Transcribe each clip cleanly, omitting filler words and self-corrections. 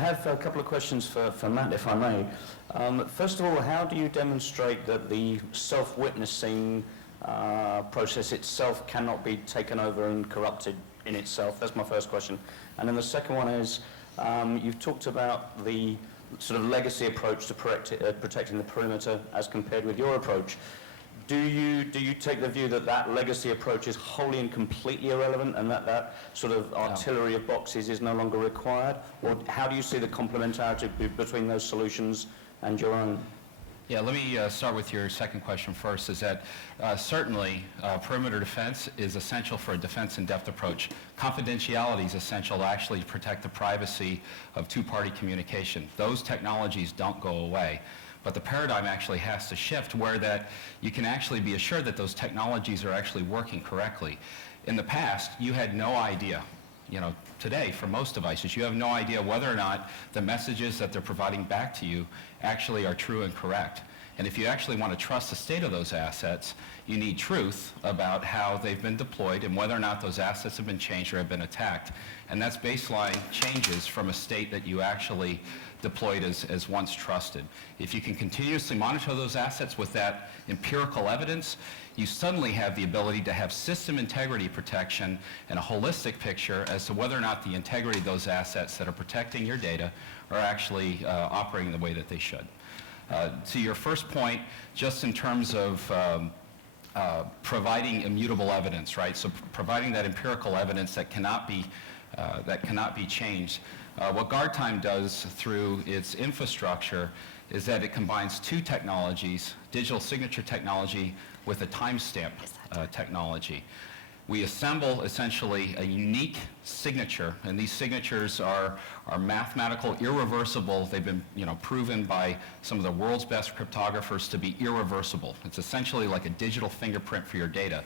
have a couple of questions for Matt, if I may. First of all, how do you demonstrate that the self-witnessing process itself cannot be taken over and corrupted in itself? That's my first question. And then the second one is, you've talked about the sort of legacy approach to protecting the perimeter as compared with your approach. Do you take the view that that legacy approach is wholly and completely irrelevant and that sort of artillery of boxes is no longer required? Or how do you see the complementarity between those solutions and your own? Yeah, let me start with your second question first, is that certainly perimeter defense is essential for a defense in depth approach. Confidentiality is essential to actually protect the privacy of two-party communication. Those technologies don't go away. But the paradigm actually has to shift where that you can actually be assured that those technologies are actually working correctly. In the past, you had no idea. Today, for most devices, you have no idea whether or not the messages that they're providing back to you actually are true and correct. And if you actually want to trust the state of those assets, you need truth about how they've been deployed and whether or not those assets have been changed or have been attacked. And that's baseline changes from a state that you actually deployed as once trusted. If you can continuously monitor those assets with that empirical evidence, you suddenly have the ability to have system integrity protection and a holistic picture as to whether or not the integrity of those assets that are protecting your data are actually operating the way that they should. To your first point, just in terms of providing immutable evidence, right? So providing that empirical evidence that cannot be changed. What Guardtime does through its infrastructure is that it combines two technologies, digital signature technology with a timestamp technology. We assemble essentially a unique signature, and these signatures are mathematical, irreversible. They've been proven by some of the world's best cryptographers to be irreversible. It's essentially like a digital fingerprint for your data.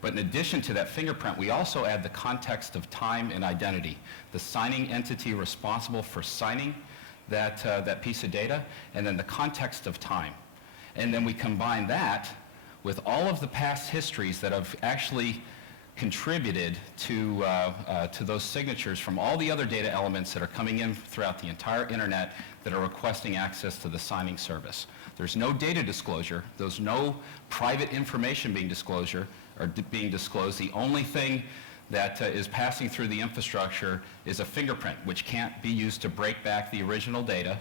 But in addition to that fingerprint, we also add the context of time and identity, the signing entity responsible for signing that piece of data, and then the context of time. And then we combine that with all of the past histories that have actually contributed to those signatures from all the other data elements that are coming in throughout the entire internet that are requesting access to the signing service. There's no data disclosure. There's no private information being disclosed. The only thing that is passing through the infrastructure is a fingerprint, which can't be used to break back the original data.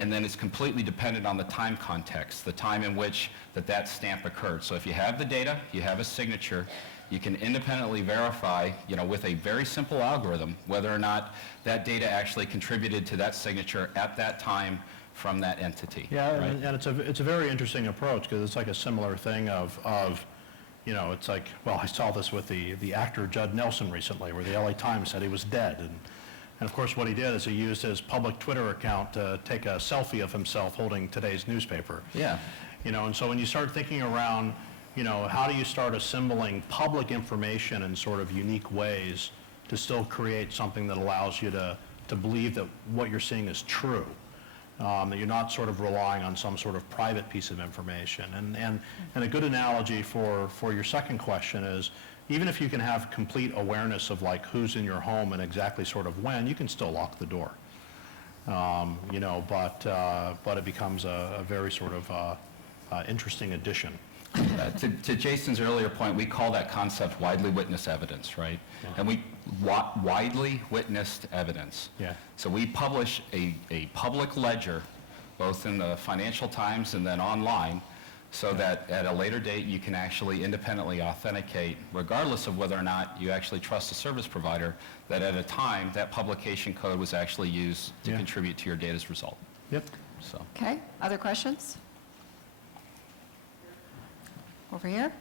And then it's completely dependent on the time context, the time in which that stamp occurred. So if you have the data, you have a signature, you can independently verify, with a very simple algorithm, whether or not that data actually contributed to that signature at that time from that entity. Yeah, right? and it's a very interesting approach because it's like a similar thing of it's like, well, I saw this with the actor Judd Nelson recently, where the LA Times said he was dead, and of course what he did is he used his public Twitter account to take a selfie of himself holding today's newspaper. Yeah. And so when you start thinking around, how do you start assembling public information in sort of unique ways to still create something that allows you to believe that what you're seeing is true, that you're not sort of relying on some sort of private piece of information. And a good analogy for your second question is, even if you can have complete awareness of like who's in your home and exactly sort of when, you can still lock the door. But it becomes a very sort of interesting addition. To Jason's earlier point, we call that concept widely witnessed evidence, right? Yeah. And we widely witnessed evidence. Yeah. So we publish a public ledger, both in the Financial Times and then online, so that at a later date you can actually independently authenticate, regardless of whether or not you actually trust the service provider, that at a time that publication code was actually used to contribute to your data's result. Yep. So. Okay, other questions? Over here.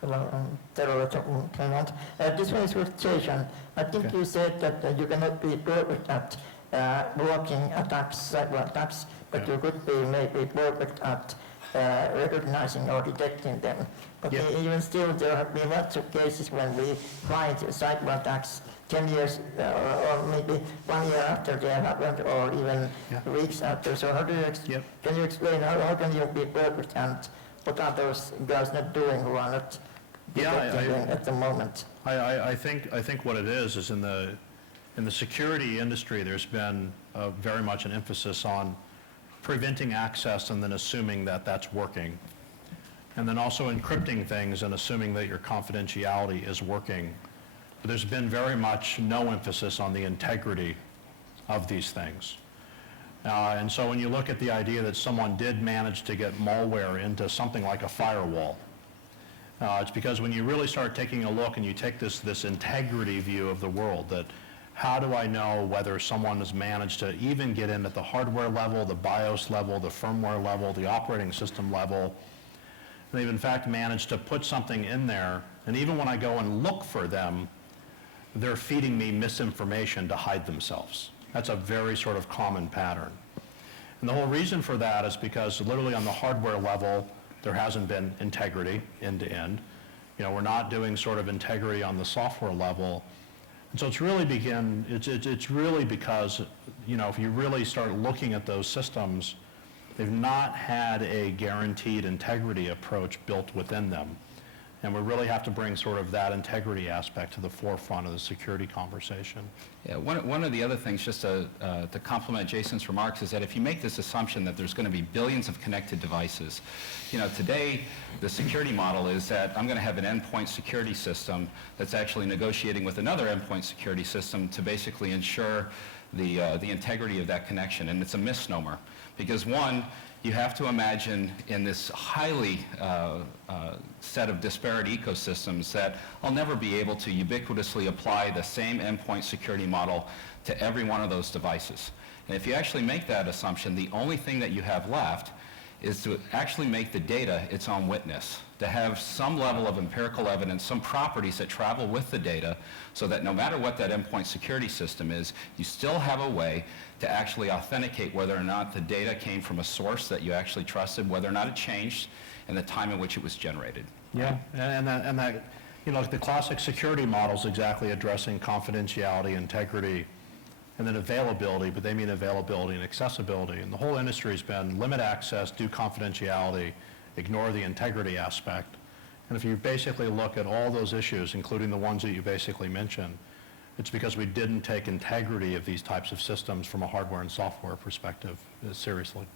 Hello, I'm Terror Clement. This one is with Jason. I think you said that you cannot be perfect at blocking attacks, cyber attacks, but you could be maybe perfect at recognizing or detecting them. But even still, there have been lots of cases when we find cyber attacks 10 years or maybe 1 year after they happened, or even weeks after. So how do you can you explain how can you be perfect, and what are those guys not doing who are not detecting at the moment? I think what it is in the security industry, there's been very much an emphasis on preventing access and then assuming that that's working. And then also encrypting things and assuming that your confidentiality is working. But there's been very much no emphasis on the integrity of these things. And so when you look at the idea that someone did manage to get malware into something like a firewall, it's because when you really start taking a look and you take this integrity view of the world, that how do I know whether someone has managed to even get in at the hardware level, the BIOS level, the firmware level, the operating system level. They've in fact managed to put something in there, and even when I go and look for them, they're feeding me misinformation to hide themselves. That's a very sort of common pattern. And the whole reason for that is because literally on the hardware level, there hasn't been integrity end to end. You know, we're not doing sort of integrity on the software level. And so it's really it's really because, you know, if you really start looking at those systems, they've not had a guaranteed integrity approach built within them. And we really have to bring sort of that integrity aspect to the forefront of the security conversation. Yeah, one of the other things, just to complement Jason's remarks, is that if you make this assumption that there's going to be billions of connected devices, you know, today the security model is that I'm going to have an endpoint security system that's actually negotiating with another endpoint security system to basically ensure the integrity of that connection, and it's a misnomer. Because one, you have to imagine in this highly set of disparate ecosystems that I'll never be able to ubiquitously apply the same endpoint security model to every one of those devices. And if you actually make that assumption, the only thing that you have left is to actually make the data its own witness, to have some level of empirical evidence, some properties that travel with the data, so that no matter what that endpoint security system is, you still have a way to actually authenticate whether or not the data came from a source that you actually trusted, whether or not it changed, and the time in which it was generated. Yeah, and that, you know, the classic security models exactly addressing confidentiality, integrity, and then availability, but they mean availability and accessibility. And the whole industry has been limit access, do confidentiality, ignore the integrity aspect. And if you basically look at all those issues, including the ones that you basically mentioned, it's because we didn't take integrity of these types of systems from a hardware and software perspective seriously.